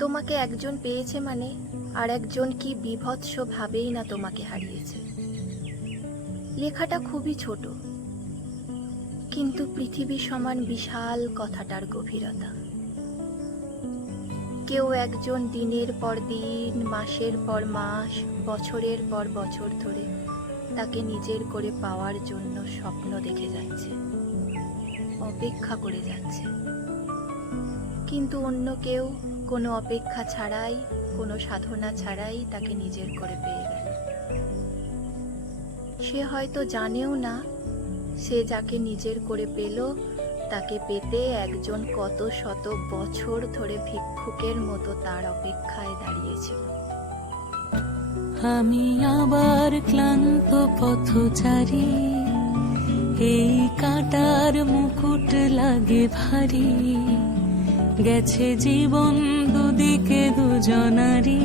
তোমাকে একজন পেয়েছে মানে আর একজন কি বিভৎস ভাবেই না তোমাকে হারিয়েছে। লেখাটা খুবই ছোট, কিন্তু পৃথিবী সমান বিশাল কথাটার গভীরতা। কেউ একজন দিনের পর দিন, মাসের পর মাস, বছরের পর বছর ধরে তাকে নিজের করে পাওয়ার জন্য স্বপ্ন দেখে যাচ্ছে, অপেক্ষা করে যাচ্ছে। কিন্তু অন্য কেউ কোনো অপেক্ষা ছাড়াই, কোনো সাধনা ছাড়াই তাকে নিজের করে পেয়ে গেল। সে হয়তো জানেও না সে যাকে নিজের করে পেল তাকে পেতে একজন কত শত বছর ধরে ভিক্ষুকের মতো তার অপেক্ষায় দাঁড়িয়েছিল। আমি আবার ক্লান্ত পথচারী, এই কাঁটার মুকুট লাগে ভারী, গেছে জীবন দুদিকে দুজনারই।